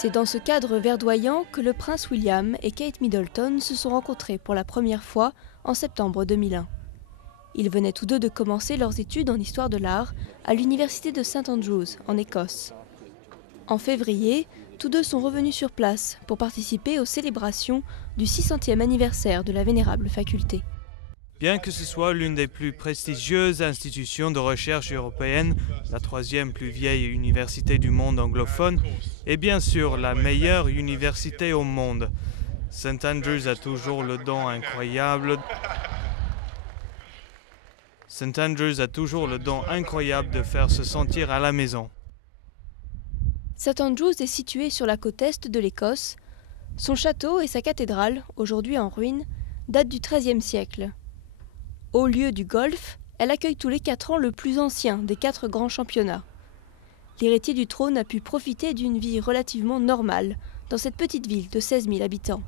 C'est dans ce cadre verdoyant que le prince William et Kate Middleton se sont rencontrés pour la première fois en septembre 2001. Ils venaient tous deux de commencer leurs études en histoire de l'art à l'université de St Andrews, en Écosse. En février, tous deux sont revenus sur place pour participer aux célébrations du 600e anniversaire de la vénérable faculté. Bien que ce soit l'une des plus prestigieuses institutions de recherche européenne, la troisième plus vieille université du monde anglophone, et bien sûr la meilleure université au monde, St Andrews a toujours le don incroyable. St Andrews a toujours le don incroyable de faire se sentir à la maison. St Andrews est situé sur la côte est de l'Écosse. Son château et sa cathédrale, aujourd'hui en ruine, datent du XIIIe siècle. Haut lieu du golf, elle accueille tous les 4 ans le plus ancien des 4 grands championnats. L'héritier du trône a pu profiter d'une vie relativement normale dans cette petite ville de 16 000 habitants.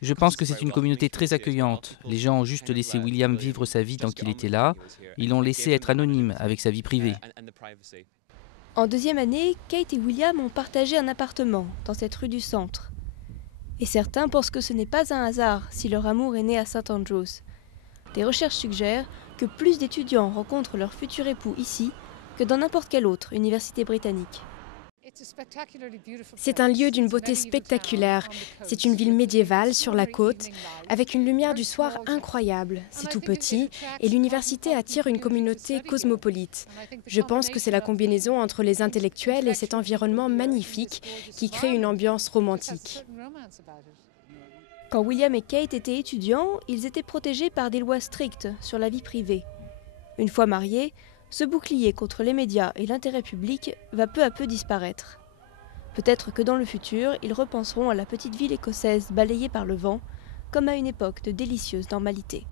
Je pense que c'est une communauté très accueillante. Les gens ont juste laissé William vivre sa vie tant qu'il était là. Ils l'ont laissé être anonyme avec sa vie privée. En deuxième année, Kate et William ont partagé un appartement dans cette rue du centre. Et certains pensent que ce n'est pas un hasard si leur amour est né à St Andrews. Des recherches suggèrent que plus d'étudiants rencontrent leur futur époux ici que dans n'importe quelle autre université britannique. C'est un lieu d'une beauté spectaculaire. C'est une ville médiévale sur la côte, avec une lumière du soir incroyable. C'est tout petit et l'université attire une communauté cosmopolite. Je pense que c'est la combinaison entre les intellectuels et cet environnement magnifique qui crée une ambiance romantique. Quand William et Kate étaient étudiants, ils étaient protégés par des lois strictes sur la vie privée. Une fois mariés, ce bouclier contre les médias et l'intérêt public va peu à peu disparaître. Peut-être que dans le futur, ils repenseront à la petite ville écossaise balayée par le vent, comme à une époque de délicieuse normalité.